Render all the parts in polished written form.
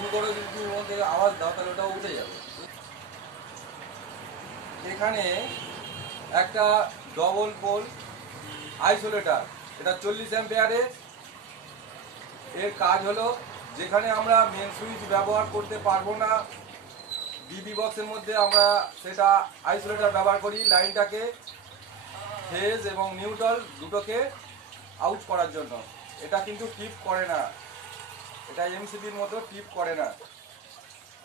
শুরু করে যদি ওর মধ্যে আওয়াজ দাও তাহলে ওটাও উঠে যাবে। এখানে একটা ডবল পোল আইসোলেটার, এটা 40 অ্যাম্পিয়ারের। এর কাজ হলো যেখানে আমরা মেন সুইচ ব্যবহার করতে পারবো না ডিবি বক্সের মধ্যে, আমরা সেটা আইসোলেটার ব্যবহার করি লাইনটাকে ফেজ এবং নিউট্রাল দুটোকে আউট করার জন্য। এটা কিন্তু টিপ করে না, এটা এমসিবির মতো টিপ করে না।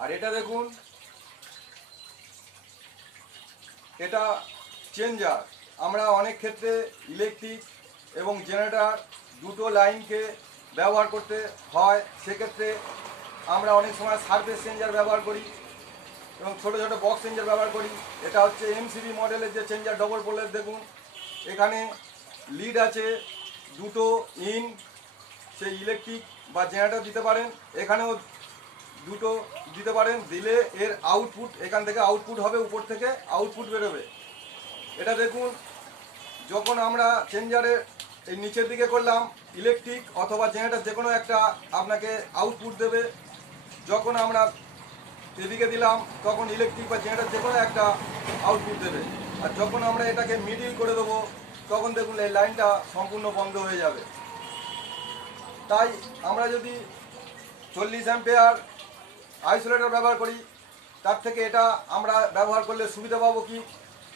আর এটা দেখুন, এটা চেঞ্জার। আমরা অনেক ক্ষেত্রে ইলেকট্রিক এবং জেনারেটর দুটো লাইনকে ব্যবহার করতে হয়, সেক্ষেত্রে আমরা অনেক সময় সারফেস চেঞ্জার ব্যবহার করি এবং ছোটো ছোটো বক্স চেঞ্জার ব্যবহার করি। এটা হচ্ছে এমসিবি মডেলের যে চেঞ্জার ডবল পোলের। দেখুন এখানে লিড আছে দুটো ইন, সেই ইলেকট্রিক বা জেনারেটর দিতে পারেন, এখানেও দুটো দিতে পারেন। দিলে এর আউটপুট এখান থেকে আউটপুট হবে, উপর থেকে আউটপুট বেরোবে। এটা দেখুন, যখন আমরা চেঞ্জারে এই নিচের দিকে করলাম ইলেকট্রিক অথবা জেনারেটর যে কোনো একটা আপনাকে আউটপুট দেবে। যখন আমরা এদিকে দিলাম তখন ইলেকট্রিক বা জেনারেটর যে কোনো একটা আউটপুট দেবে। আর যখন আমরা এটাকে মিডিল করে দেবো তখন দেখুন এই লাইনটা সম্পূর্ণ বন্ধ হয়ে যাবে। তাই আমরা যদি 40 অ্যাম্পিয়ার আইসোলেটর ব্যবহার করি, তার থেকে এটা আমরা ব্যবহার করলে সুবিধা পাবো কি,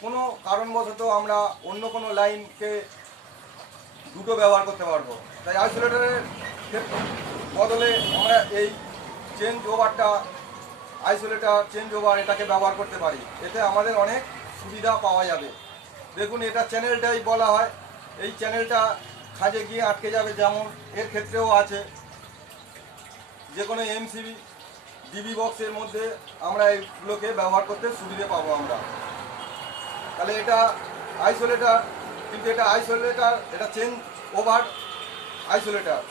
কোনো কারণবশত আমরা অন্য কোনো লাইনকে দুটো ব্যবহার করতে পারবো। তাই আইসোলেটরের বদলে আমরা এই চেঞ্জ ওভারটা, আইসোলেটর চেঞ্জ ওভার, এটাকে ব্যবহার করতে পারি। এতে আমাদের অনেক সুবিধা পাওয়া যাবে। দেখুন এটা চ্যানেলটাই বলা হয়, এই চ্যানেলটা খাঁজে গিয়ে আটকে যাবে, যেমন এর ক্ষেত্রেও আছে। যে কোনো এমসিবি ডিবি বক্সের মধ্যে আমরা এইগুলোকে ব্যবহার করতে সুবিধে পাবো আমরা। তাহলে এটা আইসোলেটর, কিন্তু এটা আইসোলেটর, এটা চেঞ্জ ওভার আইসোলেটর।